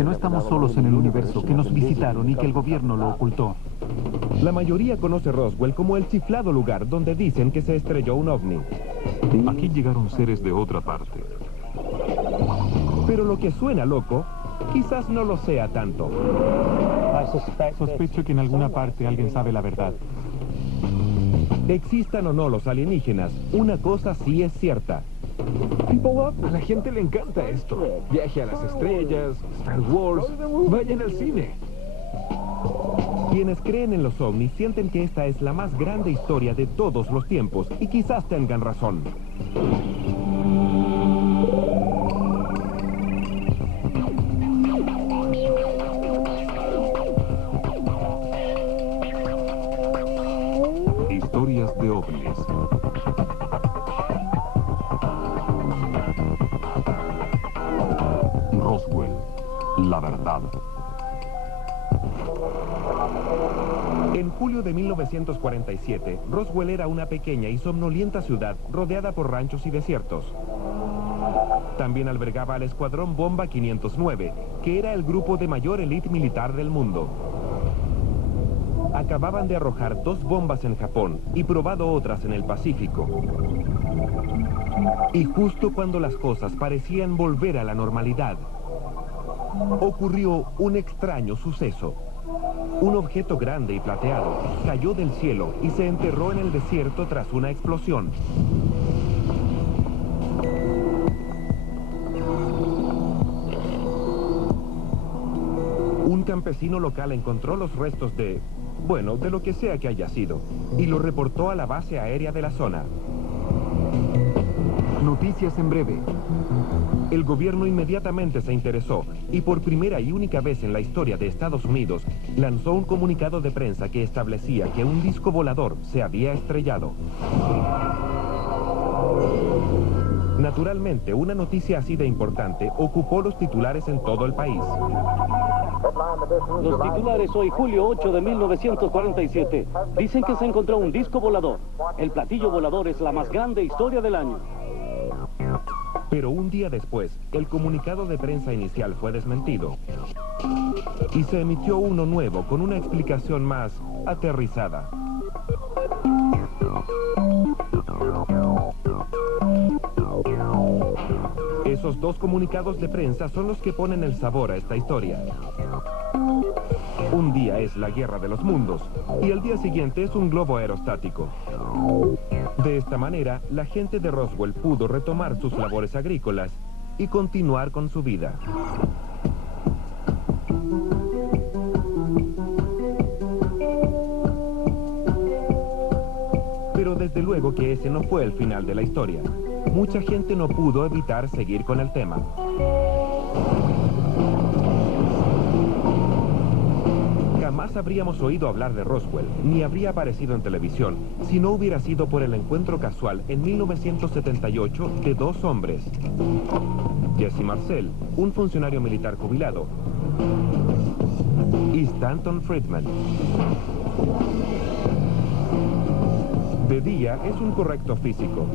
Que no estamos solos en el universo, que nos visitaron y que el gobierno lo ocultó. La mayoría conoce Roswell como el chiflado lugar donde dicen que se estrelló un ovni. Aquí llegaron seres de otra parte. Pero lo que suena loco, quizás no lo sea tanto. Sospecho que en alguna parte alguien sabe la verdad. Existan o no los alienígenas, una cosa sí es cierta. A la gente le encanta esto. Viaje a las estrellas, Star Wars, vayan al cine. Quienes creen en los ovnis sienten que esta es la más grande historia de todos los tiempos y quizás tengan razón. Historias de ovnis. Roswell, la verdad. En julio de 1947, Roswell era una pequeña y somnolienta ciudad rodeada por ranchos y desiertos. También albergaba al Escuadrón Bomba 509, que era el grupo de mayor élite militar del mundo. Acababan de arrojar 2 bombas en Japón y probado otras en el Pacífico. Y justo cuando las cosas parecían volver a la normalidad, ocurrió un extraño suceso. Un objeto grande y plateado cayó del cielo y se enterró en el desierto tras una explosión. Un campesino local encontró los restos de lo que sea que haya sido, y lo reportó a la base aérea de la zona. Noticias en breve. El gobierno inmediatamente se interesó y por primera y única vez en la historia de Estados Unidos lanzó un comunicado de prensa que establecía que un disco volador se había estrellado. Naturalmente, una noticia así de importante ocupó los titulares en todo el país. Los titulares hoy, julio 8 de 1947. Dicen que se encontró un disco volador. El platillo volador es la más grande historia del año. Pero un día después, el comunicado de prensa inicial fue desmentido. Y se emitió uno nuevo con una explicación más aterrizada. Esos 2 comunicados de prensa son los que ponen el sabor a esta historia. Un día es la guerra de los mundos y el día siguiente es un globo aerostático. De esta manera, la gente de Roswell pudo retomar sus labores agrícolas y continuar con su vida. Pero desde luego que ese no fue el final de la historia. Mucha gente no pudo evitar seguir con el tema. Jamás habríamos oído hablar de Roswell, ni habría aparecido en televisión, si no hubiera sido por el encuentro casual en 1978 de 2 hombres. Jesse Marcel, un funcionario militar jubilado, y Stanton Friedman. De día es un correcto físico,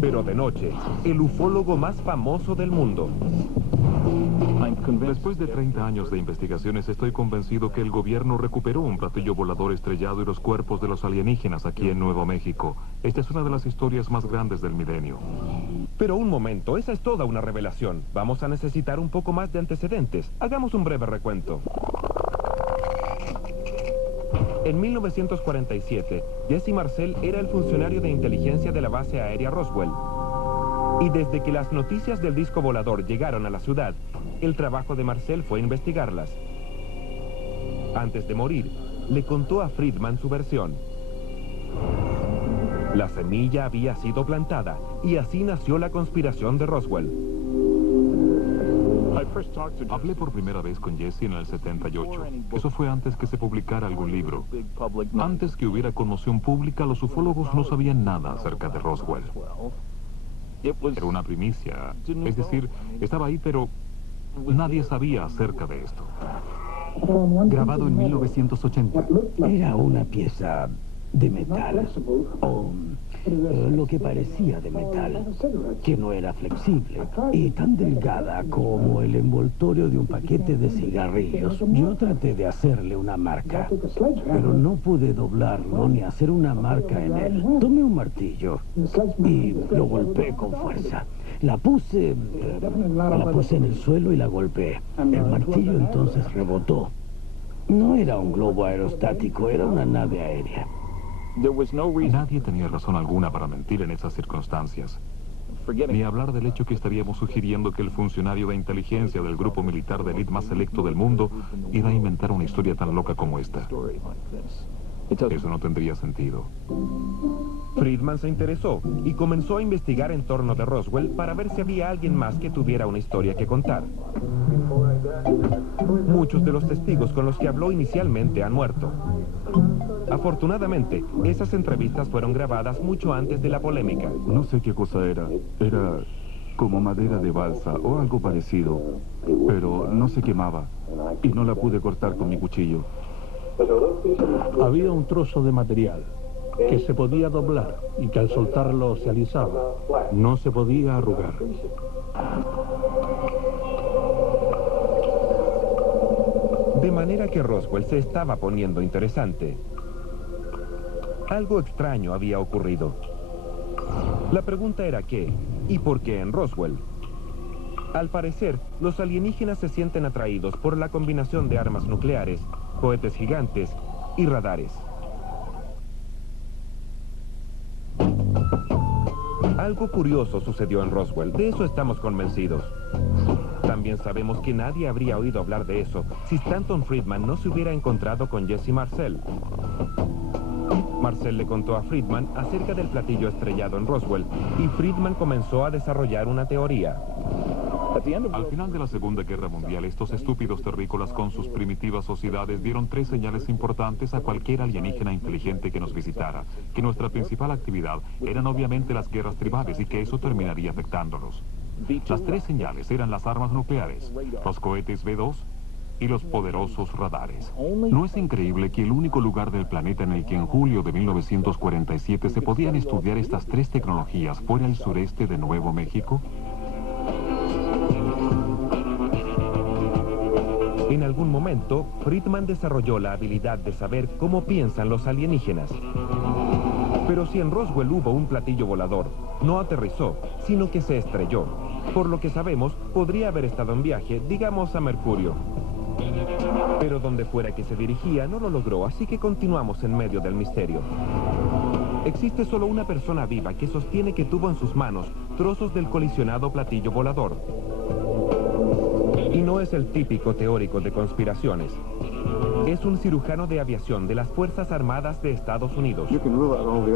pero de noche, el ufólogo más famoso del mundo. Después de 30 años de investigaciones, estoy convencido que el gobierno recuperó un platillo volador estrellado y los cuerpos de los alienígenas aquí en Nuevo México. Esta es una de las historias más grandes del milenio. Pero un momento, esa es toda una revelación. Vamos a necesitar un poco más de antecedentes. Hagamos un breve recuento. En 1947, Jesse Marcel era el funcionario de inteligencia de la base aérea Roswell. Y desde que las noticias del disco volador llegaron a la ciudad, el trabajo de Marcel fue investigarlas. Antes de morir, le contó a Friedman su versión. La semilla había sido plantada y así nació la conspiración de Roswell. Hablé por primera vez con Jesse en el 78. Eso fue antes que se publicara algún libro. Antes que hubiera conmoción pública, los ufólogos no sabían nada acerca de Roswell. Era una primicia. Es decir, estaba ahí, pero nadie sabía acerca de esto. Grabado en 1980. Era una pieza de metal, o lo que parecía de metal, que no era flexible y tan delgada como el envoltorio de un paquete de cigarrillos. Yo traté de hacerle una marca, pero no pude doblarlo ni hacer una marca en él. Tomé un martillo y lo golpeé con fuerza. La puse en el suelo y la golpeé. El martillo entonces rebotó. No era un globo aerostático, era una nave aérea. Nadie tenía razón alguna para mentir en esas circunstancias. Ni hablar del hecho que estaríamos sugiriendo que el funcionario de inteligencia del grupo militar de élite más selecto del mundo iba a inventar una historia tan loca como esta. Eso no tendría sentido. Friedman se interesó y comenzó a investigar en torno de Roswell para ver si había alguien más que tuviera una historia que contar. Muchos de los testigos con los que habló inicialmente han muerto. Afortunadamente, esas entrevistas fueron grabadas mucho antes de la polémica. No sé qué cosa era. Era como madera de balsa o algo parecido, pero no se quemaba y no la pude cortar con mi cuchillo. Había un trozo de material que se podía doblar y que al soltarlo se alisaba. No se podía arrugar. De manera que Roswell se estaba poniendo interesante. Algo extraño había ocurrido. La pregunta era qué y por qué en Roswell. Al parecer, los alienígenas se sienten atraídos por la combinación de armas nucleares, cohetes gigantes y radares. Algo curioso sucedió en Roswell, de eso estamos convencidos. También sabemos que nadie habría oído hablar de eso si Stanton Friedman no se hubiera encontrado con Jesse Marcel. Marcel le contó a Friedman acerca del platillo estrellado en Roswell y Friedman comenzó a desarrollar una teoría. Al final de la Segunda Guerra Mundial, estos estúpidos terrícolas con sus primitivas sociedades dieron 3 señales importantes a cualquier alienígena inteligente que nos visitara, que nuestra principal actividad eran obviamente las guerras tribales y que eso terminaría afectándolos. Las 3 señales eran las armas nucleares, los cohetes B-2 y los poderosos radares. ¿No es increíble que el único lugar del planeta en el que en julio de 1947 se podían estudiar estas 3 tecnologías fuera el sureste de Nuevo México? En algún momento, Friedman desarrolló la habilidad de saber cómo piensan los alienígenas. Pero si en Roswell hubo un platillo volador, no aterrizó, sino que se estrelló. Por lo que sabemos, podría haber estado en viaje, digamos a Mercurio. Pero donde fuera que se dirigía, no lo logró, así que continuamos en medio del misterio. Existe solo una persona viva que sostiene que tuvo en sus manos trozos del colisionado platillo volador. Y no es el típico teórico de conspiraciones. Es un cirujano de aviación de las Fuerzas Armadas de Estados Unidos.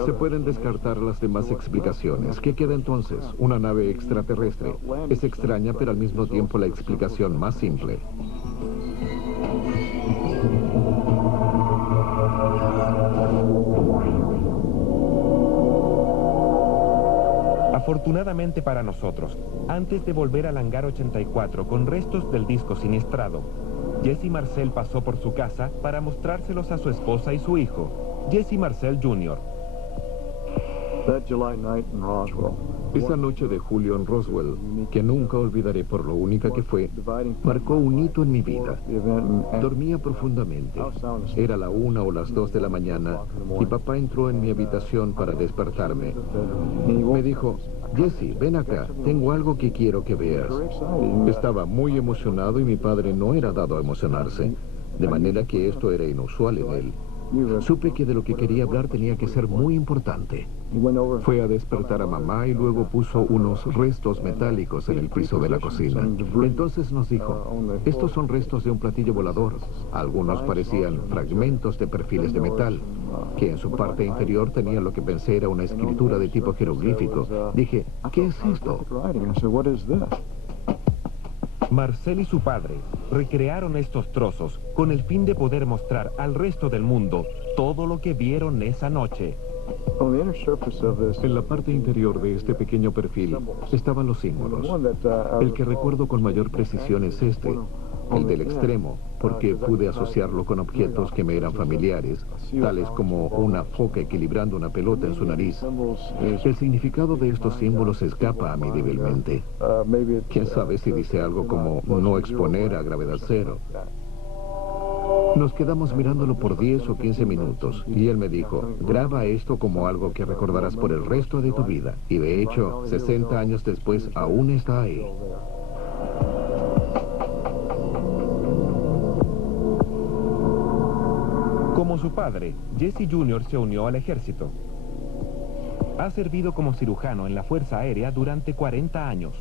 Se pueden descartar las demás explicaciones. ¿Qué queda entonces? Una nave extraterrestre. Es extraña, pero al mismo tiempo la explicación más simple. Afortunadamente para nosotros, antes de volver al hangar 84 con restos del disco siniestrado, Jesse Marcel pasó por su casa para mostrárselos a su esposa y su hijo, Jesse Marcel Jr. Esa noche de julio en Roswell, que nunca olvidaré por lo única que fue, marcó un hito en mi vida. Dormía profundamente. Era la 1 o las 2 de la mañana y papá entró en mi habitación para despertarme. Me dijo, Jesse, ven acá, tengo algo que quiero que veas. Estaba muy emocionado y mi padre no era dado a emocionarse, de manera que esto era inusual en él. Supe que de lo que quería hablar tenía que ser muy importante. Fue a despertar a mamá y luego puso unos restos metálicos en el piso de la cocina. Entonces nos dijo, estos son restos de un platillo volador. Algunos parecían fragmentos de perfiles de metal, que en su parte inferior tenían lo que pensé era una escritura de tipo jeroglífico. Dije, ¿qué es esto? Marcel y su padre recrearon estos trozos con el fin de poder mostrar al resto del mundo todo lo que vieron esa noche. En la parte interior de este pequeño perfil estaban los símbolos. El que recuerdo con mayor precisión es este. el del extremo, porque pude asociarlo con objetos que me eran familiares, tales como una foca equilibrando una pelota en su nariz. El significado de estos símbolos escapa a mí débilmente. ¿Quién sabe si dice algo como no exponer a gravedad cero? Nos quedamos mirándolo por 10 o 15 minutos y él me dijo, graba esto como algo que recordarás por el resto de tu vida. Y de hecho, 60 años después aún está ahí. Como su padre, Jesse Jr. se unió al ejército. Ha servido como cirujano en la Fuerza Aérea durante 40 años.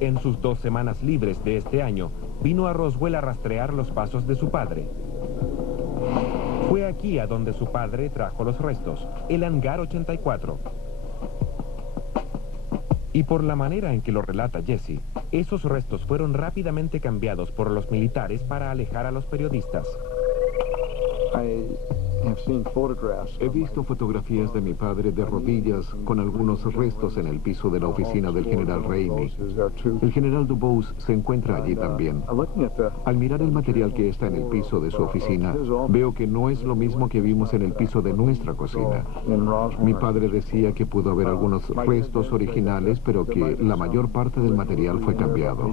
En sus 2 semanas libres de este año, vino a Roswell a rastrear los pasos de su padre. Fue aquí a donde su padre trajo los restos, el hangar 84. Y por la manera en que lo relata Jesse, esos restos fueron rápidamente cambiados por los militares para alejar a los periodistas. He visto fotografías de mi padre de rodillas con algunos restos en el piso de la oficina del general Ramey. El general Dubose se encuentra allí también. Al mirar el material que está en el piso de su oficina, veo que no es lo mismo que vimos en el piso de nuestra cocina. Mi padre decía que pudo haber algunos restos originales, pero que la mayor parte del material fue cambiado.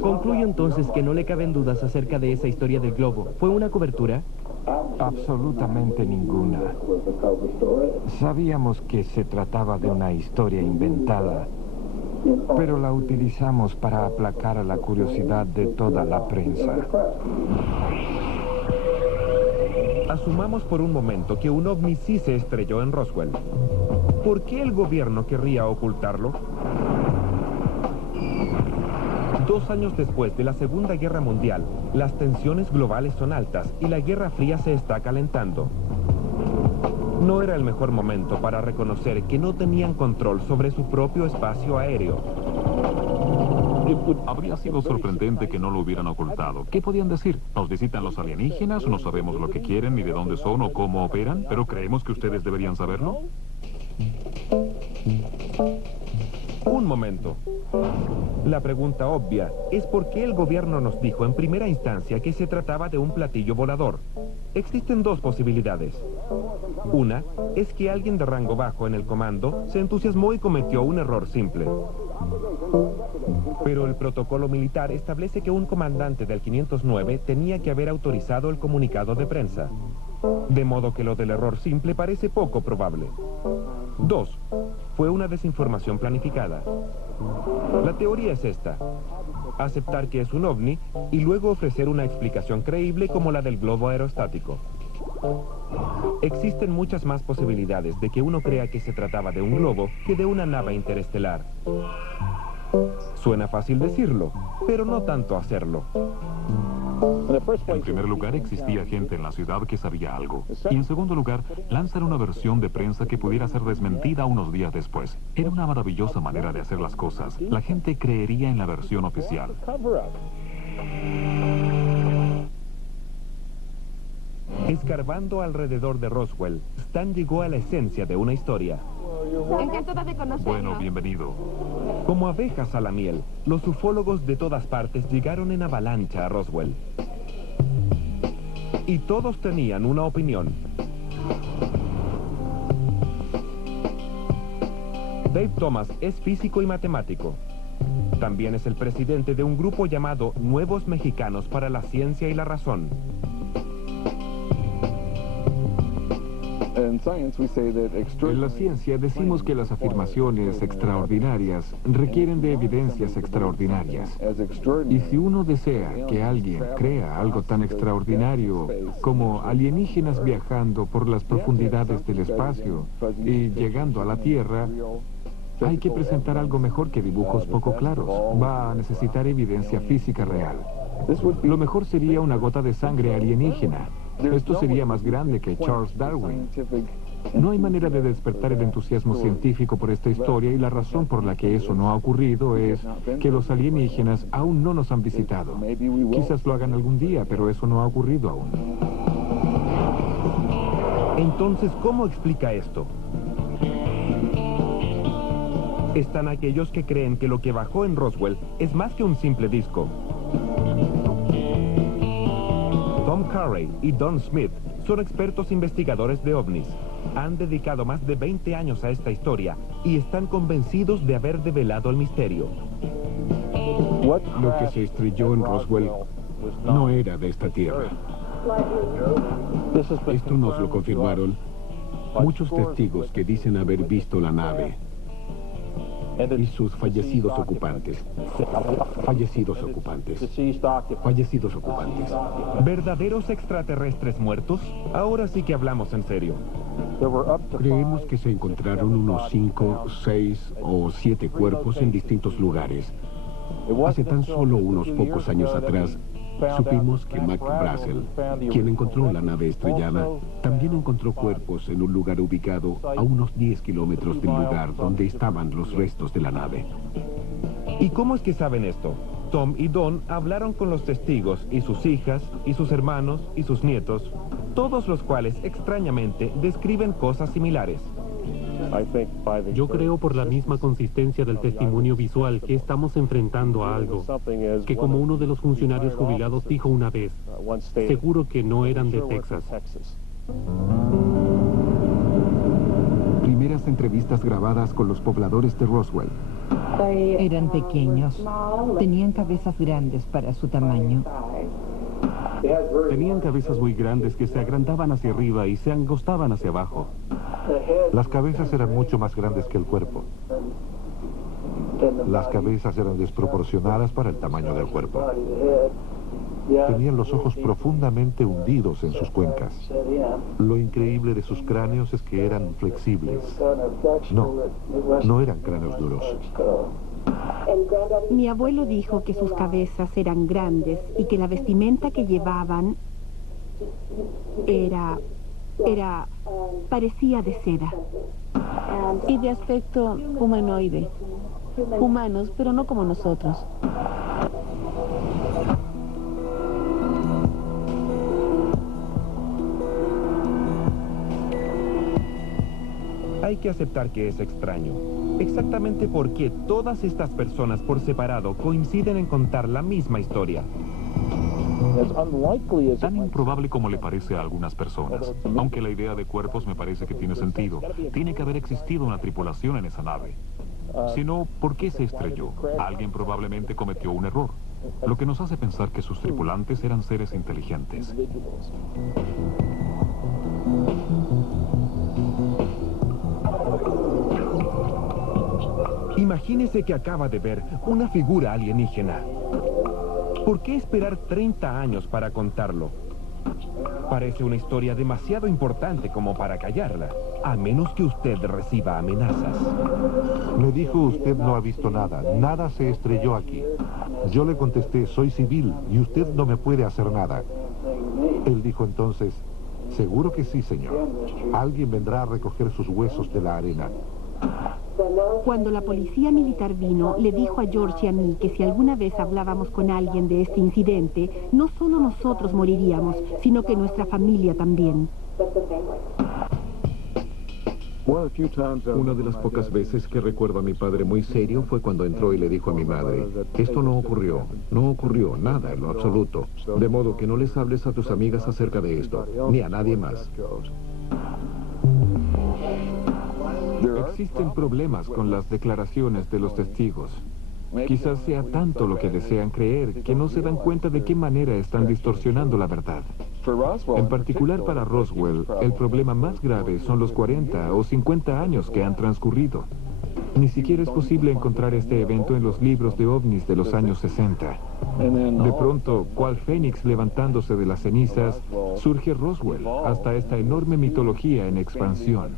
Concluyo entonces que no le caben dudas acerca de esa historia del globo. ¿Fue una cobertura? Absolutamente ninguna. Sabíamos que se trataba de una historia inventada, pero la utilizamos para aplacar a la curiosidad de toda la prensa. Asumamos por un momento que un ovni sí se estrelló en Roswell. ¿Por qué el gobierno querría ocultarlo? 2 años después de la Segunda Guerra Mundial, las tensiones globales son altas y la Guerra Fría se está calentando. No era el mejor momento para reconocer que no tenían control sobre su propio espacio aéreo. Habría sido sorprendente que no lo hubieran ocultado. ¿Qué podían decir? ¿Nos visitan los alienígenas? ¿No sabemos lo que quieren, ni de dónde son o cómo operan? ¿Pero creemos que ustedes deberían saberlo? Un momento. La pregunta obvia es por qué el gobierno nos dijo en primera instancia que se trataba de un platillo volador. Existen 2 posibilidades. Una es que alguien de rango bajo en el comando se entusiasmó y cometió un error simple. Pero el protocolo militar establece que un comandante del 509 tenía que haber autorizado el comunicado de prensa. De modo que lo del error simple parece poco probable. 2. Fue una desinformación planificada. La teoría es esta: aceptar que es un ovni y luego ofrecer una explicación creíble como la del globo aerostático. Existen muchas más posibilidades de que uno crea que se trataba de un globo que de una nave interestelar. Suena fácil decirlo, pero no tanto hacerlo. En primer lugar, existía gente en la ciudad que sabía algo. Y en segundo lugar, lanzar una versión de prensa que pudiera ser desmentida unos días después. Era una maravillosa manera de hacer las cosas. La gente creería en la versión oficial. Escarbando alrededor de Roswell, Stan llegó a la esencia de una historia. Encantada de conocerlo. Bueno, bienvenido. Como abejas a la miel, los ufólogos de todas partes llegaron en avalancha a Roswell. Y todos tenían una opinión. Dave Thomas es físico y matemático. También es el presidente de un grupo llamado Nuevos Mexicanos para la Ciencia y la Razón. En la ciencia decimos que las afirmaciones extraordinarias requieren de evidencias extraordinarias. Y si uno desea que alguien crea algo tan extraordinario como alienígenas viajando por las profundidades del espacio y llegando a la Tierra, hay que presentar algo mejor que dibujos poco claros. Va a necesitar evidencia física real. Lo mejor sería una gota de sangre alienígena. Esto sería más grande que Charles Darwin. No hay manera de despertar el entusiasmo científico por esta historia y la razón por la que eso no ha ocurrido es que los alienígenas aún no nos han visitado. Quizás lo hagan algún día, pero eso no ha ocurrido aún. Entonces, ¿cómo explica esto? Están aquellos que creen que lo que bajó en Roswell es más que un simple disco. Tom Carey y Don Smith son expertos investigadores de ovnis. Han dedicado más de 20 años a esta historia y están convencidos de haber develado el misterio. Lo que se estrelló en Roswell no era de esta tierra. Esto nos lo confirmaron muchos testigos que dicen haber visto la nave y sus fallecidos ocupantes. ¿Verdaderos extraterrestres muertos? Ahora sí que hablamos en serio. Creemos que se encontraron unos 5, 6 o 7 cuerpos en distintos lugares. Hace tan solo unos pocos años atrás, supimos que Mac Brazel, quien encontró la nave estrellada, también encontró cuerpos en un lugar ubicado a unos 10 kilómetros del lugar donde estaban los restos de la nave. ¿Y cómo es que saben esto? Tom y Don hablaron con los testigos y sus hijas, y sus hermanos, y sus nietos, todos los cuales, extrañamente, describen cosas similares. Yo creo por la misma consistencia del testimonio visual que estamos enfrentando a algo, que como uno de los funcionarios jubilados dijo una vez, seguro que no eran de Texas. Primeras entrevistas grabadas con los pobladores de Roswell. Eran pequeños, tenían cabezas grandes para su tamaño. Tenían cabezas muy grandes que se agrandaban hacia arriba y se angostaban hacia abajo. Las cabezas eran mucho más grandes que el cuerpo. Las cabezas eran desproporcionadas para el tamaño del cuerpo. Tenían los ojos profundamente hundidos en sus cuencas. Lo increíble de sus cráneos es que eran flexibles. No eran cráneos duros. Mi abuelo dijo que sus cabezas eran grandes y que la vestimenta que llevaban parecía de seda. Y de aspecto humanoide. Humanos, pero no como nosotros. Hay que aceptar que es extraño. Exactamente por qué todas estas personas por separado coinciden en contar la misma historia. Tan improbable como le parece a algunas personas. Aunque la idea de cuerpos me parece que tiene sentido. Tiene que haber existido una tripulación en esa nave. Si no, ¿por qué se estrelló? Alguien probablemente cometió un error. Lo que nos hace pensar que sus tripulantes eran seres inteligentes. Imagínese que acaba de ver una figura alienígena. ¿Por qué esperar 30 años para contarlo? Parece una historia demasiado importante como para callarla, a menos que usted reciba amenazas. Me dijo, usted no ha visto nada. Nada se estrelló aquí. Yo le contesté, soy civil y usted no me puede hacer nada. Él dijo entonces, seguro que sí, señor. Alguien vendrá a recoger sus huesos de la arena. Cuando la policía militar vino, le dijo a George y a mí que si alguna vez hablábamos con alguien de este incidente, no solo nosotros moriríamos, sino que nuestra familia también. Una de las pocas veces que recuerdo a mi padre muy serio fue cuando entró y le dijo a mi madre, esto no ocurrió, nada en lo absoluto. De modo que no les hables a tus amigas acerca de esto, ni a nadie más. Existen problemas con las declaraciones de los testigos. Quizás sea tanto lo que desean creer que no se dan cuenta de qué manera están distorsionando la verdad. En particular para Roswell, el problema más grave son los 40 o 50 años que han transcurrido. Ni siquiera es posible encontrar este evento en los libros de ovnis de los años 60. De pronto, cual Fénix levantándose de las cenizas, surge Roswell, hasta esta enorme mitología en expansión.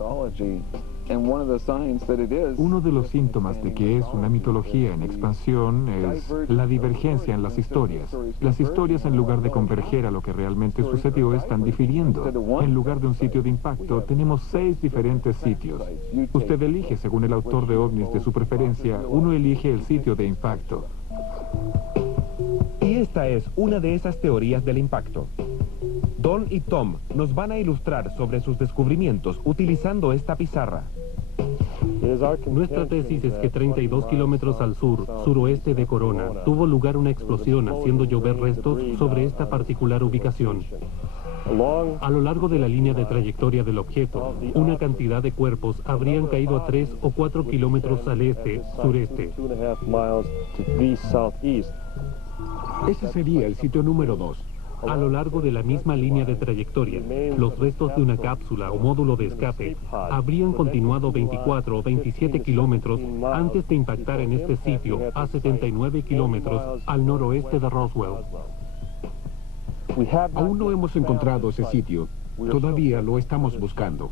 Uno de los síntomas de que es una mitología en expansión es la divergencia en las historias. Las historias, en lugar de converger a lo que realmente sucedió, están difiriendo. En lugar de un sitio de impacto, tenemos 6 diferentes sitios. Usted elige, según el autor de ovnis de su preferencia, uno elige el sitio de impacto. Y esta es una de esas teorías del impacto. Don y Tom nos van a ilustrar sobre sus descubrimientos utilizando esta pizarra. Nuestra tesis es que 32 kilómetros al sur, suroeste de Corona, tuvo lugar una explosión haciendo llover restos sobre esta particular ubicación. A lo largo de la línea de trayectoria del objeto, una cantidad de cuerpos habrían caído a 3 o 4 kilómetros al este, sureste. Ese sería el sitio número 2. A lo largo de la misma línea de trayectoria, los restos de una cápsula o módulo de escape habrían continuado 24 o 27 kilómetros antes de impactar en este sitio a 79 kilómetros al noroeste de Roswell. Aún no hemos encontrado ese sitio. Todavía lo estamos buscando.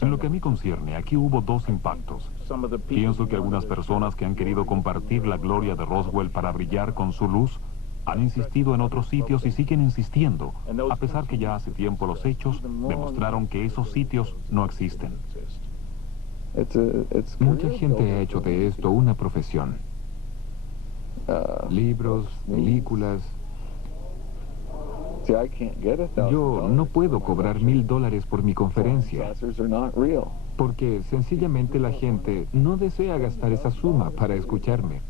En lo que a mí concierne, aquí hubo 2 impactos. Pienso que algunas personas que han querido compartir la gloria de Roswell para brillar con su luz han insistido en otros sitios y siguen insistiendo, a pesar que ya hace tiempo los hechos demostraron que esos sitios no existen. Mucha gente ha hecho de esto una profesión. Libros, películas. Yo no puedo cobrar $1000 por mi conferencia, porque sencillamente la gente no desea gastar esa suma para escucharme.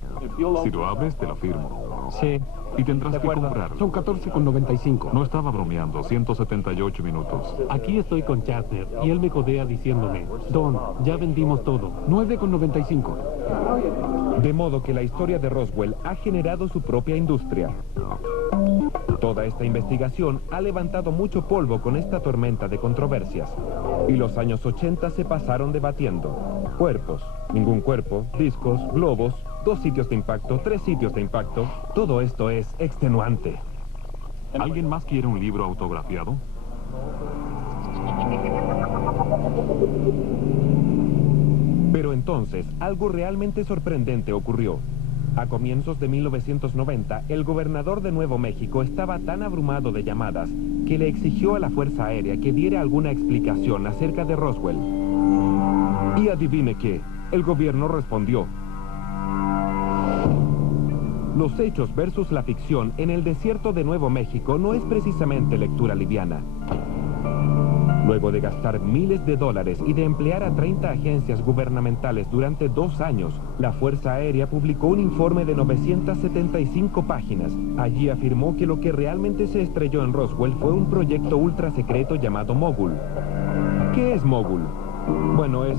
Si lo abres, te lo firmo. Sí. Y tendrás que comprarlo. Son 14,95. No estaba bromeando, 178 minutos. Aquí estoy con Shatner y él me codea diciéndome, Don, ya vendimos todo. 9,95. De modo que la historia de Roswell ha generado su propia industria. Toda esta investigación ha levantado mucho polvo con esta tormenta de controversias. Y los años 80 se pasaron debatiendo. Cuerpos, ningún cuerpo, discos, globos, 2 sitios de impacto, 3 sitios de impacto. Todo esto es extenuante. ¿Alguien más quiere un libro autografiado? Pero entonces, algo realmente sorprendente ocurrió. A comienzos de 1990, el gobernador de Nuevo México estaba tan abrumado de llamadas que le exigió a la Fuerza Aérea que diera alguna explicación acerca de Roswell. Y adivine qué, el gobierno respondió. Los hechos versus la ficción en el desierto de Nuevo México no es precisamente lectura liviana. Luego de gastar miles de dólares y de emplear a 30 agencias gubernamentales durante 2 años, la Fuerza Aérea publicó un informe de 975 páginas. Allí afirmó que lo que realmente se estrelló en Roswell fue un proyecto ultra secreto llamado Mogul. ¿Qué es Mogul? Bueno, es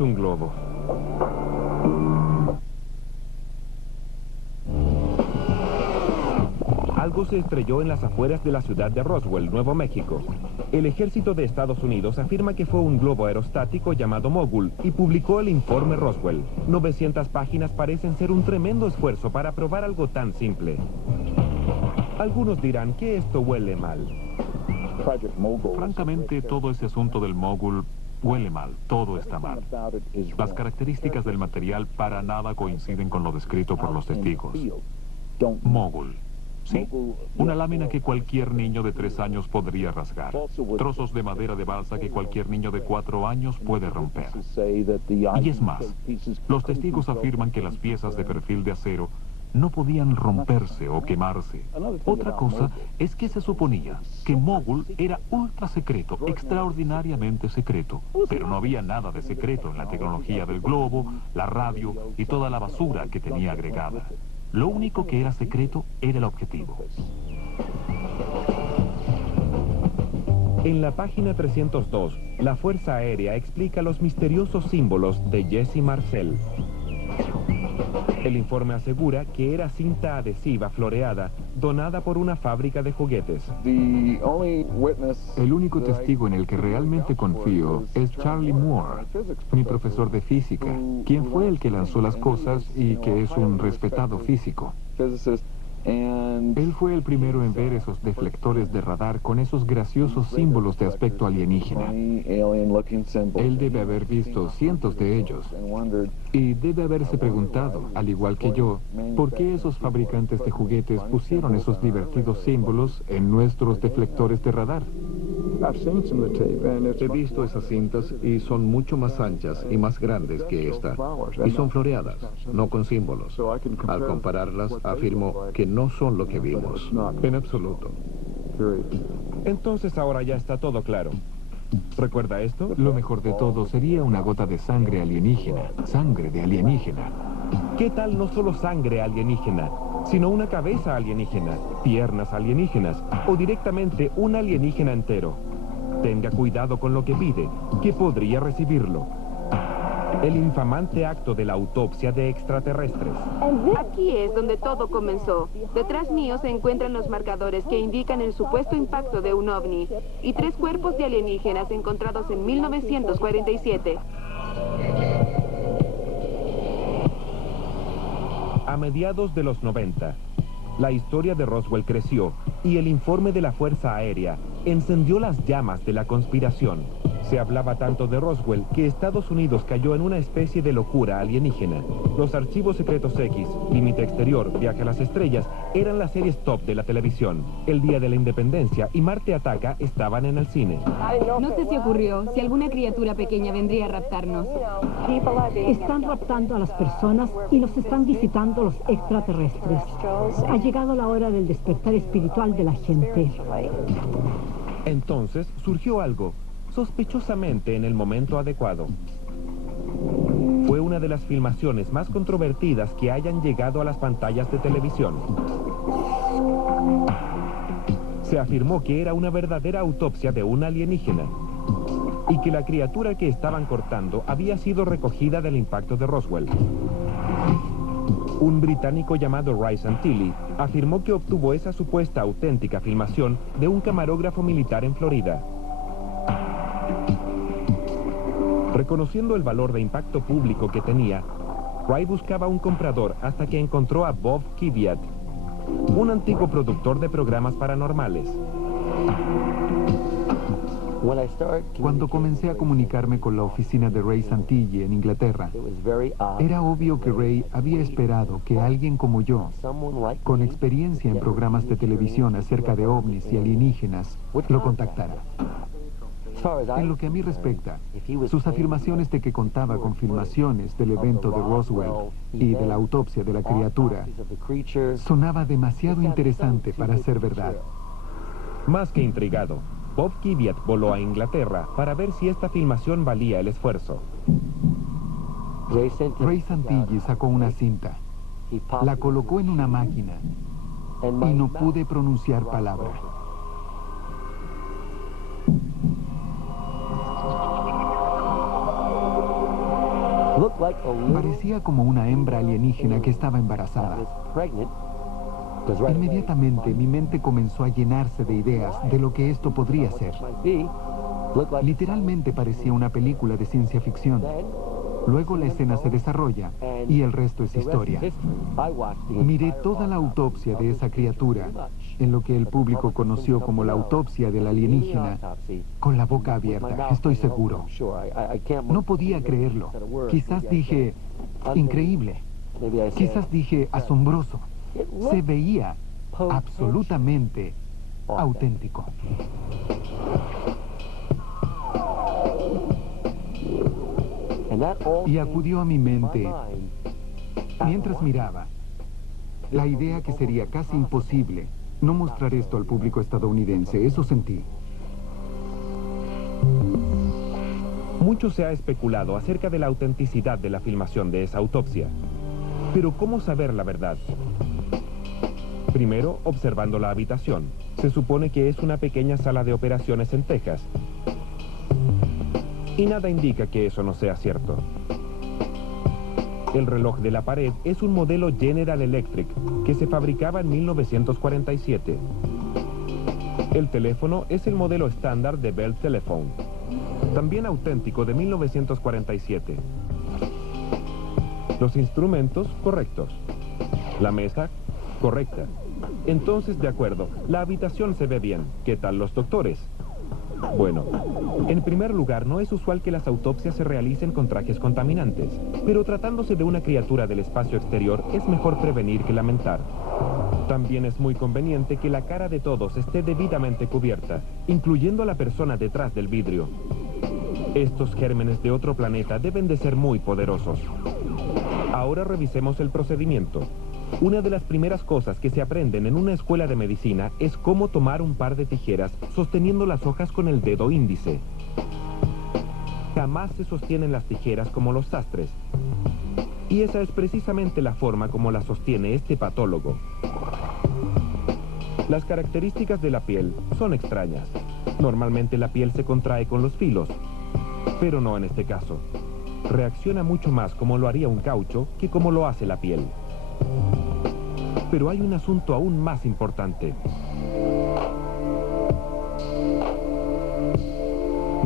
un globo. Algo se estrelló en las afueras de la ciudad de Roswell, Nuevo México. El ejército de Estados Unidos afirma que fue un globo aerostático llamado Mogul y publicó el informe Roswell. 900 páginas parecen ser un tremendo esfuerzo para probar algo tan simple. Algunos dirán que esto huele mal. Francamente, todo ese asunto del Mogul huele mal, todo está mal. Las características del material para nada coinciden con lo descrito por los testigos. Mogul. Sí, una lámina que cualquier niño de 3 años podría rasgar. Trozos de madera de balsa que cualquier niño de 4 años puede romper. Y es más, los testigos afirman que las piezas de perfil de acero no podían romperse o quemarse. Otra cosa es que se suponía que Mogul era ultra secreto, extraordinariamente secreto. Pero no había nada de secreto en la tecnología del globo, la radio y toda la basura que tenía agregada. Lo único que era secreto era el objetivo. En la página 302, la Fuerza Aérea explica los misteriosos símbolos de Jesse Marcel. El informe asegura que era cinta adhesiva floreada donada por una fábrica de juguetes. El único testigo en el que realmente confío es Charlie Moore, mi profesor de física, quien fue el que lanzó las cosas y que es un respetado físico. Él fue el primero en ver esos deflectores de radar con esos graciosos símbolos de aspecto alienígena. Él debe haber visto cientos de ellos y debe haberse preguntado, al igual que yo, por qué esos fabricantes de juguetes pusieron esos divertidos símbolos en nuestros deflectores de radar. He visto esas cintas y son mucho más anchas y más grandes que esta. Y son floreadas, no con símbolos. Al compararlas, afirmo que no son lo que vimos. En absoluto. Entonces ahora ya está todo claro. ¿Recuerda esto? Lo mejor de todo sería una gota de sangre alienígena. Sangre de alienígena. ¿Qué tal no solo sangre alienígena, sino una cabeza alienígena, piernas alienígenas o directamente un alienígena entero? Tenga cuidado con lo que pide, que podría recibirlo. El infamante acto de la autopsia de extraterrestres. Aquí es donde todo comenzó. Detrás mío se encuentran los marcadores que indican el supuesto impacto de un ovni y 3 cuerpos de alienígenas encontrados en 1947. A mediados de los 90, la historia de Roswell creció y el informe de la Fuerza Aérea encendió las llamas de la conspiración. Se hablaba tanto de Roswell que Estados Unidos cayó en una especie de locura alienígena. Los archivos secretos X, Límite Exterior, Viaje a las Estrellas, eran las series top de la televisión. El Día de la Independencia y Marte Ataca estaban en el cine. No sé si ocurrió, si alguna criatura pequeña vendría a raptarnos. Están raptando a las personas y nos están visitando los extraterrestres. Ha llegado la hora del despertar espiritual de la gente. Entonces surgió algo, sospechosamente en el momento adecuado. Fue una de las filmaciones más controvertidas que hayan llegado a las pantallas de televisión. Se afirmó que era una verdadera autopsia de un alienígena y que la criatura que estaban cortando había sido recogida del impacto de Roswell. Un británico llamado Ray Santilli afirmó que obtuvo esa supuesta auténtica filmación de un camarógrafo militar en Florida. Reconociendo el valor de impacto público que tenía, Ray buscaba un comprador hasta que encontró a Bob Kiviat, un antiguo productor de programas paranormales. Cuando comencé a comunicarme con la oficina de Ray Santilli en Inglaterra, era obvio que Ray había esperado que alguien como yo, con experiencia en programas de televisión acerca de ovnis y alienígenas, lo contactara. En lo que a mí respecta, sus afirmaciones de que contaba con filmaciones del evento de Roswell y de la autopsia de la criatura sonaba demasiado interesante para ser verdad. Más que intrigado, Bob Kiviat voló a Inglaterra para ver si esta filmación valía el esfuerzo. Ray Santilli sacó una cinta, la colocó en una máquina y no pude pronunciar palabra. Parecía como una hembra alienígena que estaba embarazada. Inmediatamente mi mente comenzó a llenarse de ideas de lo que esto podría ser. Literalmente parecía una película de ciencia ficción. Luego la escena se desarrolla y el resto es historia. Miré toda la autopsia de esa criatura, en lo que el público conoció como la autopsia del alienígena, con la boca abierta, estoy seguro. No podía creerlo. Quizás dije, increíble. Quizás dije, asombroso. Se veía absolutamente auténtico. Y acudió a mi mente, mientras miraba, la idea que sería casi imposible no mostrar esto al público estadounidense. Eso sentí. Mucho se ha especulado acerca de la autenticidad de la filmación de esa autopsia. Pero ¿cómo saber la verdad? Primero, observando la habitación. Se supone que es una pequeña sala de operaciones en Texas. Y nada indica que eso no sea cierto. El reloj de la pared es un modelo General Electric que se fabricaba en 1947. El teléfono es el modelo estándar de Bell Telephone, también auténtico de 1947. Los instrumentos correctos. La mesa correcta. Entonces, de acuerdo, la habitación se ve bien. ¿Qué tal los doctores? Bueno, en primer lugar, no es usual que las autopsias se realicen con trajes contaminantes, pero tratándose de una criatura del espacio exterior, es mejor prevenir que lamentar. También es muy conveniente que la cara de todos esté debidamente cubierta, incluyendo a la persona detrás del vidrio. Estos gérmenes de otro planeta deben de ser muy poderosos. Ahora revisemos el procedimiento. Una de las primeras cosas que se aprenden en una escuela de medicina es cómo tomar un par de tijeras sosteniendo las hojas con el dedo índice. Jamás se sostienen las tijeras como los sastres. Y esa es precisamente la forma como la sostiene este patólogo. Las características de la piel son extrañas. Normalmente la piel se contrae con los filos, pero no en este caso. Reacciona mucho más como lo haría un caucho que como lo hace la piel. Pero hay un asunto aún más importante.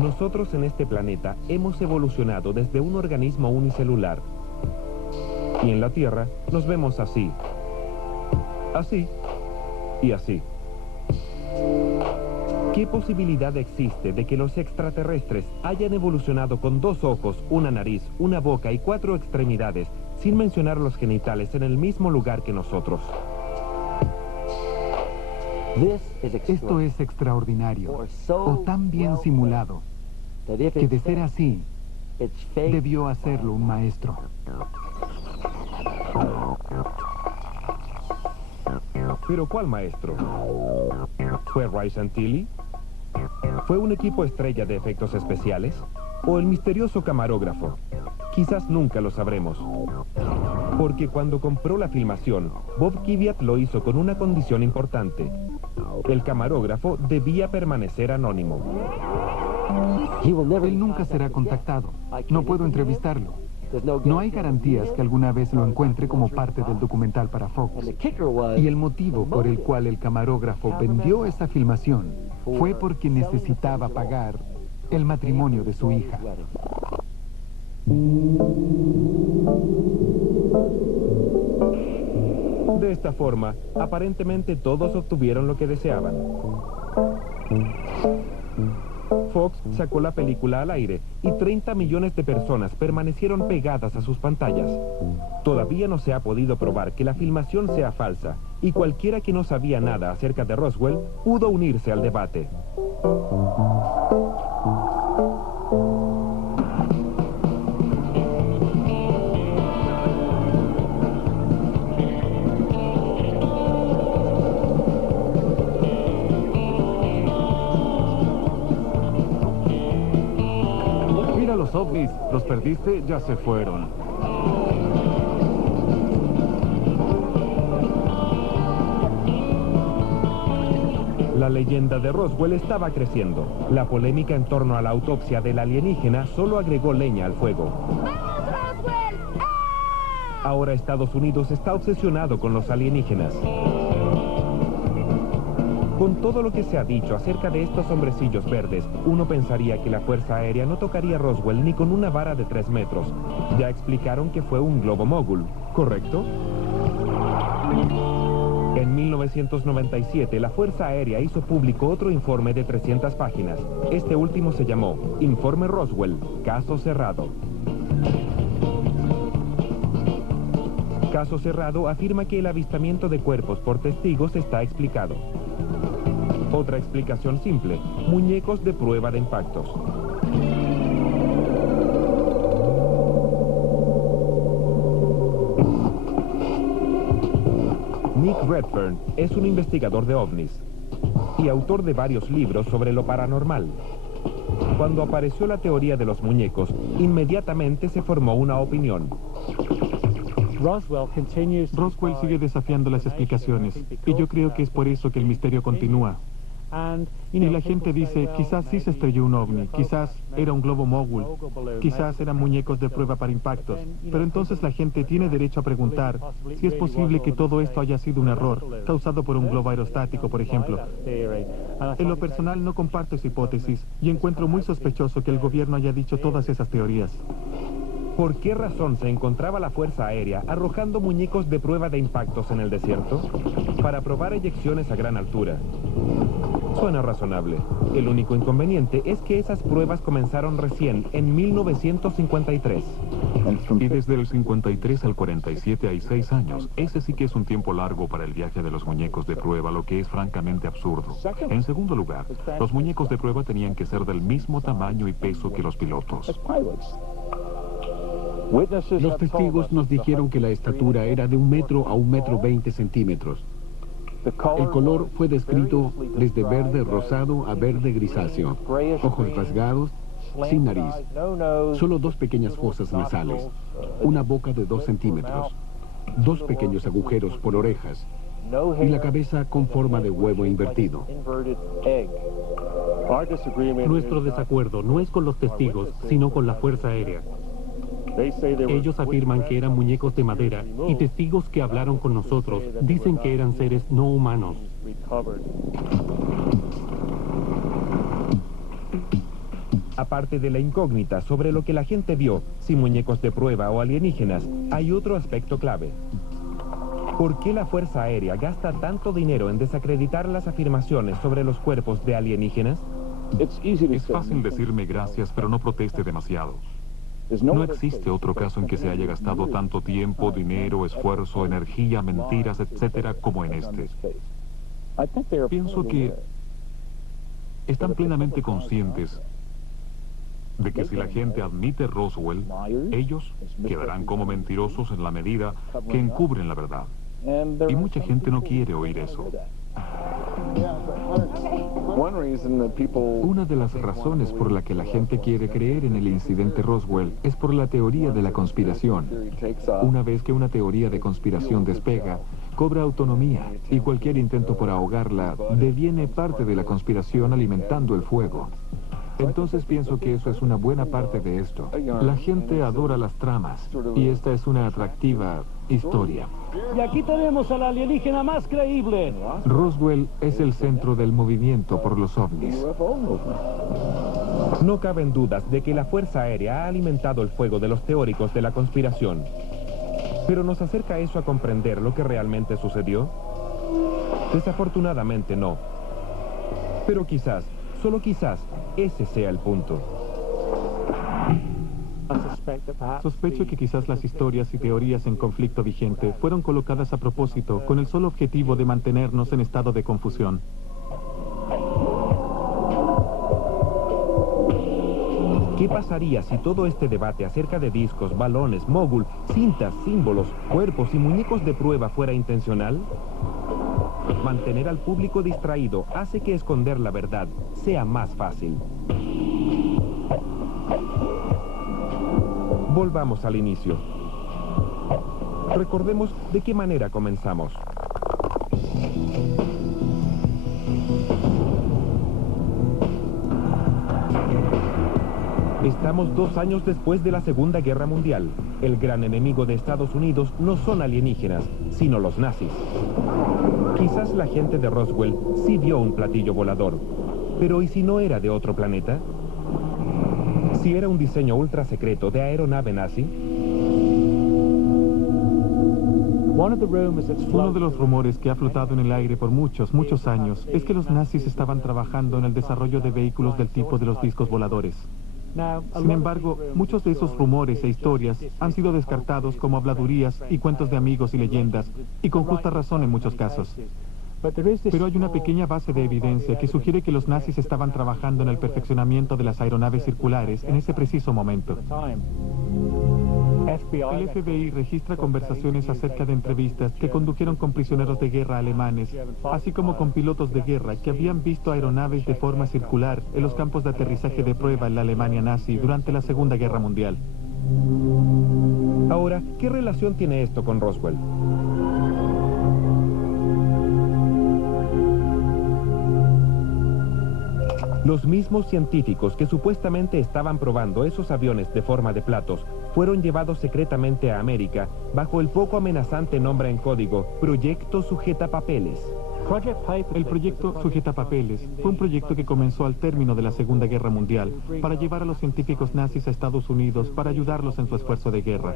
Nosotros en este planeta hemos evolucionado desde un organismo unicelular. Y en la Tierra nos vemos así. Así y así. ¿Qué posibilidad existe de que los extraterrestres hayan evolucionado con 2 ojos, una nariz, una boca y 4 extremidades, sin mencionar los genitales, en el mismo lugar que nosotros? Esto es extraordinario, o tan bien simulado, que de ser así, debió hacerlo un maestro. ¿Pero cuál maestro? ¿Fue Rice and Tilly? ¿Fue un equipo estrella de efectos especiales? ¿O el misterioso camarógrafo? Quizás nunca lo sabremos. Porque cuando compró la filmación, Bob Kiviat lo hizo con una condición importante. El camarógrafo debía permanecer anónimo. Él nunca será contactado. No puedo entrevistarlo. No hay garantías que alguna vez lo encuentre como parte del documental para Fox. Y el motivo por el cual el camarógrafo vendió esa filmación fue porque necesitaba pagar el matrimonio de su hija. De esta forma, aparentemente todos obtuvieron lo que deseaban. Fox sacó la película al aire y 30 millones de personas permanecieron pegadas a sus pantallas. Todavía no se ha podido probar que la filmación sea falsa y cualquiera que no sabía nada acerca de Roswell pudo unirse al debate. Los ovnis, los perdiste, ya se fueron. La leyenda de Roswell estaba creciendo. La polémica en torno a la autopsia del alienígena solo agregó leña al fuego. ¡Vamos, Roswell! ¡Ah! Ahora Estados Unidos está obsesionado con los alienígenas. Con todo lo que se ha dicho acerca de estos hombrecillos verdes, uno pensaría que la Fuerza Aérea no tocaría Roswell ni con una vara de 3 metros. Ya explicaron que fue un globo mogul, ¿correcto? En 1997, la Fuerza Aérea hizo público otro informe de 300 páginas. Este último se llamó Informe Roswell, Caso Cerrado. Caso Cerrado afirma que el avistamiento de cuerpos por testigos está explicado. Otra explicación simple, muñecos de prueba de impactos. Nick Redfern es un investigador de ovnis y autor de varios libros sobre lo paranormal. Cuando apareció la teoría de los muñecos, inmediatamente se formó una opinión. Roswell sigue desafiando las explicaciones, y yo creo que es por eso que el misterio continúa. Y la gente dice, quizás sí se estrelló un ovni, quizás era un globo mogul, quizás eran muñecos de prueba para impactos. Pero entonces la gente tiene derecho a preguntar si es posible que todo esto haya sido un error, causado por un globo aerostático, por ejemplo. En lo personal no comparto esa hipótesis, y encuentro muy sospechoso que el gobierno haya dicho todas esas teorías. ¿Por qué razón se encontraba la Fuerza Aérea arrojando muñecos de prueba de impactos en el desierto? Para probar eyecciones a gran altura. Suena razonable. El único inconveniente es que esas pruebas comenzaron recién en 1953. Y desde el 53 al 47 hay 6 años. Ese sí que es un tiempo largo para el viaje de los muñecos de prueba, lo que es francamente absurdo. En segundo lugar, los muñecos de prueba tenían que ser del mismo tamaño y peso que los pilotos. Los testigos nos dijeron que la estatura era de 1 metro a 1,20 centímetros. El color fue descrito desde verde rosado a verde grisáceo, ojos rasgados, sin nariz, solo 2 pequeñas fosas nasales, una boca de 2 centímetros, 2 pequeños agujeros por orejas y la cabeza con forma de huevo invertido. Nuestro desacuerdo no es con los testigos, sino con la Fuerza Aérea. Ellos afirman que eran muñecos de madera y testigos que hablaron con nosotros dicen que eran seres no humanos. Aparte de la incógnita sobre lo que la gente vio, si muñecos de prueba o alienígenas, hay otro aspecto clave. ¿Por qué la Fuerza Aérea gasta tanto dinero en desacreditar las afirmaciones sobre los cuerpos de alienígenas? Es fácil decirme gracias, pero no proteste demasiado. No existe otro caso en que se haya gastado tanto tiempo, dinero, esfuerzo, energía, mentiras, etcétera, como en este. Pienso que están plenamente conscientes de que si la gente admite Roswell, ellos quedarán como mentirosos en la medida que encubren la verdad. Y mucha gente no quiere oír eso. Una de las razones por la que la gente quiere creer en el incidente Roswell es por la teoría de la conspiración. Una vez que una teoría de conspiración despega, cobra autonomía y cualquier intento por ahogarla deviene parte de la conspiración alimentando el fuego. Entonces pienso que eso es una buena parte de esto. La gente adora las tramas y esta es una atractiva historia. Y aquí tenemos al alienígena más creíble. Roswell es el centro del movimiento por los ovnis. No caben dudas de que la Fuerza Aérea ha alimentado el fuego de los teóricos de la conspiración. ¿Pero nos acerca eso a comprender lo que realmente sucedió? Desafortunadamente no. Pero quizás, solo quizás, ese sea el punto. Sospecho que quizás las historias y teorías en conflicto vigente fueron colocadas a propósito con el solo objetivo de mantenernos en estado de confusión. ¿Qué pasaría si todo este debate acerca de discos, balones, mogul, cintas, símbolos, cuerpos y muñecos de prueba fuera intencional? Mantener al público distraído hace que esconder la verdad sea más fácil. Volvamos al inicio. Recordemos de qué manera comenzamos. Estamos 2 años después de la Segunda Guerra Mundial. El gran enemigo de Estados Unidos no son alienígenas, sino los nazis. Quizás la gente de Roswell sí vio un platillo volador. Pero ¿y si no era de otro planeta? ¿Si era un diseño ultra secreto de aeronave nazi? Uno de los rumores que ha flotado en el aire por muchos años es que los nazis estaban trabajando en el desarrollo de vehículos del tipo de los discos voladores. Sin embargo, muchos de esos rumores e historias han sido descartados como habladurías y cuentos de amigos y leyendas, y con justa razón en muchos casos. Pero hay una pequeña base de evidencia que sugiere que los nazis estaban trabajando en el perfeccionamiento de las aeronaves circulares en ese preciso momento. El FBI registra conversaciones acerca de entrevistas que condujeron con prisioneros de guerra alemanes, así como con pilotos de guerra que habían visto aeronaves de forma circular en los campos de aterrizaje de prueba en la Alemania nazi durante la Segunda Guerra Mundial. Ahora, ¿qué relación tiene esto con Roswell? Los mismos científicos que supuestamente estaban probando esos aviones de forma de platos fueron llevados secretamente a América bajo el poco amenazante nombre en código Proyecto Sujetapapeles. El proyecto Sujetapapeles fue un proyecto que comenzó al término de la Segunda Guerra Mundial para llevar a los científicos nazis a Estados Unidos para ayudarlos en su esfuerzo de guerra.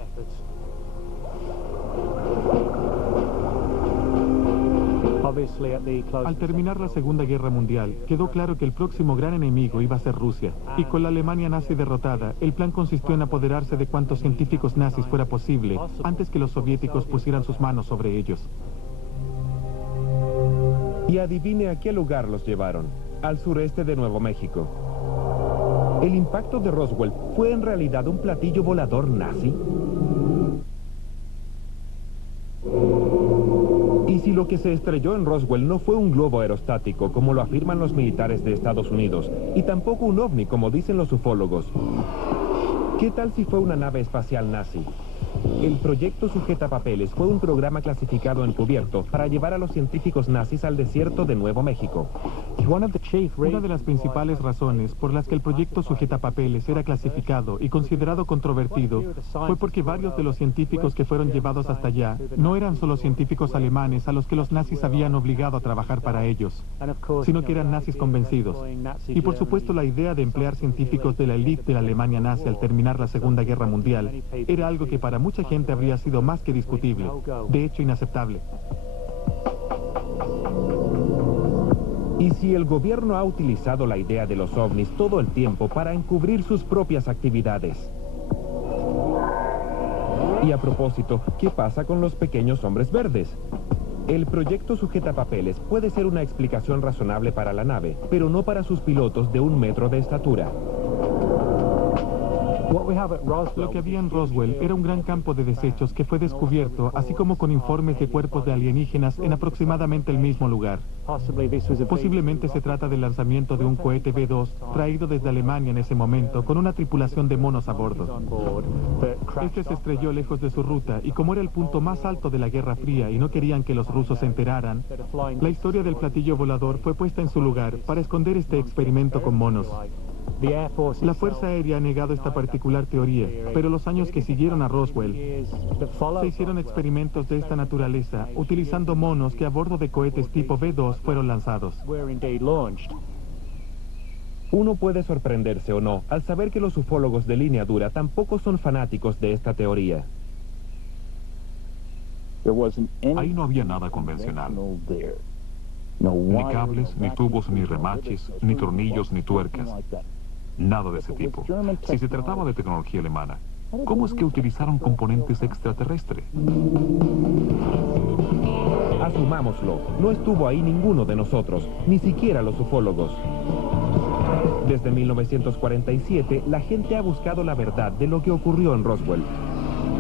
Al terminar la Segunda Guerra Mundial, quedó claro que el próximo gran enemigo iba a ser Rusia, y con la Alemania nazi derrotada, el plan consistió en apoderarse de cuantos científicos nazis fuera posible, antes que los soviéticos pusieran sus manos sobre ellos. Y adivine a qué lugar los llevaron, al sureste de Nuevo México. ¿El impacto de Roswell fue en realidad un platillo volador nazi? ¿Y si lo que se estrelló en Roswell no fue un globo aerostático, como lo afirman los militares de Estados Unidos, y tampoco un ovni, como dicen los ufólogos, ¿qué tal si fue una nave espacial nazi? El proyecto Sujetapapeles fue un programa clasificado encubierto para llevar a los científicos nazis al desierto de Nuevo México. Una de las principales razones por las que el proyecto Sujetapapeles era clasificado y considerado controvertido fue porque varios de los científicos que fueron llevados hasta allá no eran solo científicos alemanes a los que los nazis habían obligado a trabajar para ellos, sino que eran nazis convencidos. Y por supuesto la idea de emplear científicos de la élite de la Alemania nazi al terminar la Segunda Guerra Mundial era algo que para mucha gente habría sido más que discutible, de hecho inaceptable. Y si el gobierno ha utilizado la idea de los ovnis todo el tiempo para encubrir sus propias actividades. Y a propósito, ¿qué pasa con los pequeños hombres verdes? El proyecto Sujetapapeles puede ser una explicación razonable para la nave, pero no para sus pilotos de 1 metro de estatura. Lo que había en Roswell era un gran campo de desechos que fue descubierto, así como con informes de cuerpos de alienígenas en aproximadamente el mismo lugar. Posiblemente se trata del lanzamiento de un cohete B-2 traído desde Alemania en ese momento, con una tripulación de monos a bordo. Este se estrelló lejos de su ruta, y como era el punto más alto de la Guerra Fría y no querían que los rusos se enteraran, la historia del platillo volador fue puesta en su lugar para esconder este experimento con monos. La Fuerza Aérea ha negado esta particular teoría, pero los años que siguieron a Roswell, se hicieron experimentos de esta naturaleza, utilizando monos que a bordo de cohetes tipo B-2 fueron lanzados. Uno puede sorprenderse o no al saber que los ufólogos de línea dura tampoco son fanáticos de esta teoría. Ahí no había nada convencional. Ni cables, ni tubos, ni remaches, ni tornillos, ni tuercas. Nada de ese tipo. Si se trataba de tecnología alemana, ¿cómo es que utilizaron componentes extraterrestres? Asumámoslo, no estuvo ahí ninguno de nosotros, ni siquiera los ufólogos. Desde 1947, la gente ha buscado la verdad de lo que ocurrió en Roswell.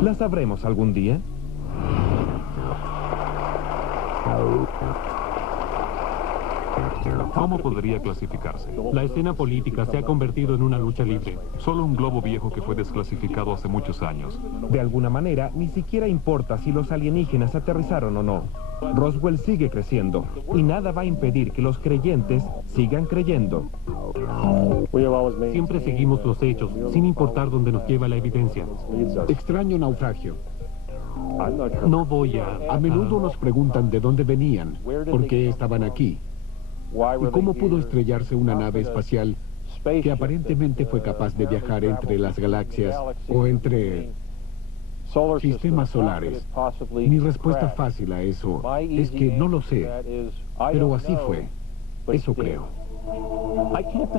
¿La sabremos algún día? ¿Cómo podría clasificarse? La escena política se ha convertido en una lucha libre. Solo un globo viejo que fue desclasificado hace muchos años. De alguna manera, ni siquiera importa si los alienígenas aterrizaron o no. Roswell sigue creciendo, y nada va a impedir que los creyentes sigan creyendo. Siempre seguimos los hechos, sin importar dónde nos lleva la evidencia. Extraño naufragio. No voy a... A menudo nos preguntan de dónde venían, por qué estaban aquí, y cómo pudo estrellarse una nave espacial que aparentemente fue capaz de viajar entre las galaxias o entre sistemas solares. Mi respuesta fácil a eso es que no lo sé, pero así fue. Eso creo.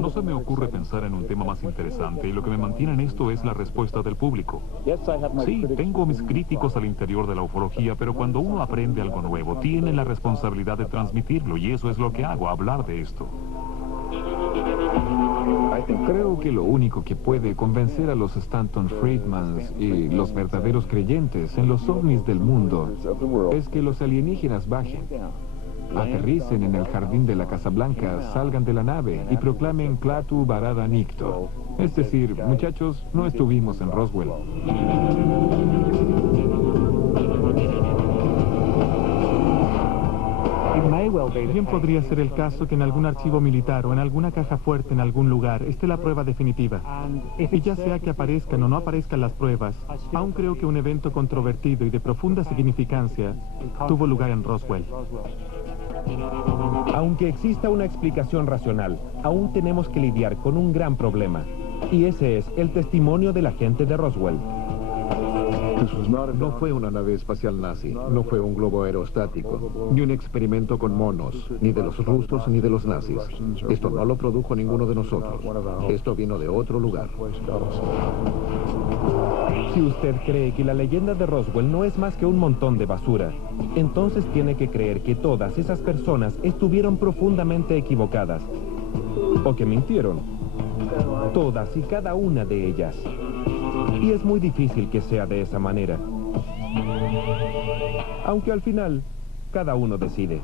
No se me ocurre pensar en un tema más interesante, y lo que me mantiene en esto es la respuesta del público. Sí, tengo mis críticos al interior de la ufología, pero cuando uno aprende algo nuevo, tiene la responsabilidad de transmitirlo, y eso es lo que hago, hablar de esto. Creo que lo único que puede convencer a los Stanton Friedmans y los verdaderos creyentes en los ovnis del mundo es que los alienígenas bajen, aterricen en el jardín de la Casa Blanca, salgan de la nave y proclamen Klaatu Barada Nikto. Es decir, muchachos, no estuvimos en Roswell. Bien podría ser el caso que en algún archivo militar o en alguna caja fuerte en algún lugar esté la prueba definitiva. Y ya sea que aparezcan o no aparezcan las pruebas, aún creo que un evento controvertido y de profunda significancia tuvo lugar en Roswell. Aunque exista una explicación racional, aún tenemos que lidiar con un gran problema. Y ese es el testimonio de la gente de Roswell. No fue una nave espacial nazi, no fue un globo aerostático, ni un experimento con monos, ni de los rusos ni de los nazis. Esto no lo produjo ninguno de nosotros. Esto vino de otro lugar. Si usted cree que la leyenda de Roswell no es más que un montón de basura, entonces tiene que creer que todas esas personas estuvieron profundamente equivocadas. O que mintieron. Todas y cada una de ellas. Y es muy difícil que sea de esa manera. Aunque al final, Cada uno decide.